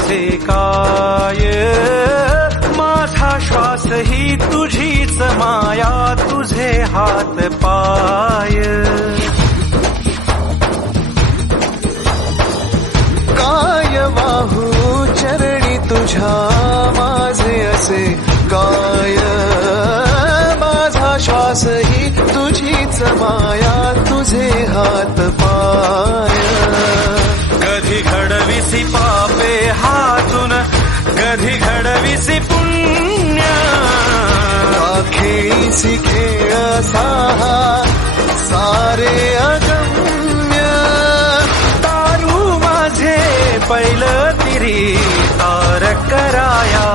माझे काय, माझा श्वास ही तुझीच माया, तुझे हात पाय. काय वाहू चरणी तुझ्या माझे असे काय, माझा श्वास ही तुझीच माया, तुझे हात पाय. कधी घडविसी पापे हातून, कधी घडविसी पुण्य, खेळीसी खेळ साहा सारे अगम्य. दारू माझे पैल तिरी तार कराया,